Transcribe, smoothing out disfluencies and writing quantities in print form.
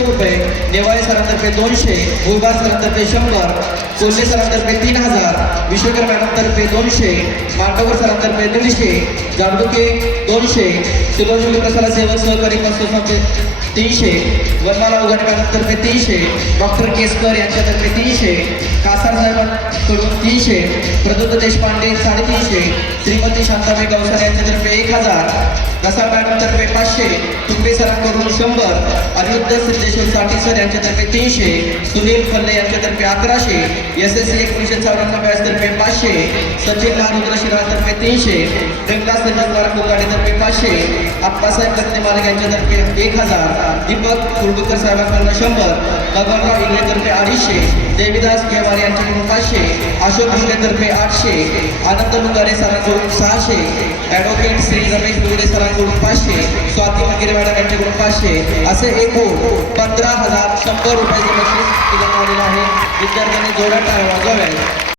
150 रुपये, नेवाळे सरांतर्फे 200, भुईबार सरांतर्फे 100, कोल्हे सरांतर्फे 3000, विश्वकर मॅडमतर्फे 200, मांडवकर सरांतर्फे 150, जामडुके 200, सुलोचन प्रसाद सेवक सहकारी संस्थेतर्फे 300, वनमाला उघड मॅडमतर्फे 300, डॉक्टर केसकर यांच्यातर्फे 300, कासार साहेबांकडून 300, प्रदोत देशपांडे 350, श्रीमती शांताबाई गावसार यांच्यातर्फे 1000, रसाळ मॅडमतर्फे 500, तुंबे सरांकडून 100, अनिरुद्ध सिद्धेश्वर साठे सर यांच्यातर्फे 300, सुनील फल्ले यांच्यातर्फे 1100, SSC 1994 तर्फे 500, सचिन महारुद्र शिरातर्फे 300, रंगला संजय कोकाडेतर्फे 500, आप्पासाहेब कत्ते मालक यांच्यातर्फे 1000, दीपक कुर्डुकर साहेबांकडून 100, भगवानराव इंगळेतर्फे 250, देवीदास केवार यांच्याकडून 500, अशोक इंगळेतर्फे 800, आनंद मुंगारे सरांकडून 600, ॲडव्होकेट श्री रमेश बुगडे सरांकडून 500, स्वाती मंगिरे मॅडम यांच्याकडून 500, असे एकूण 15,100 रुपयाचे बक्षीस दिले आहे. विद्यार्थ्यांनी जोरात टाळ्या वाजवाव्यात.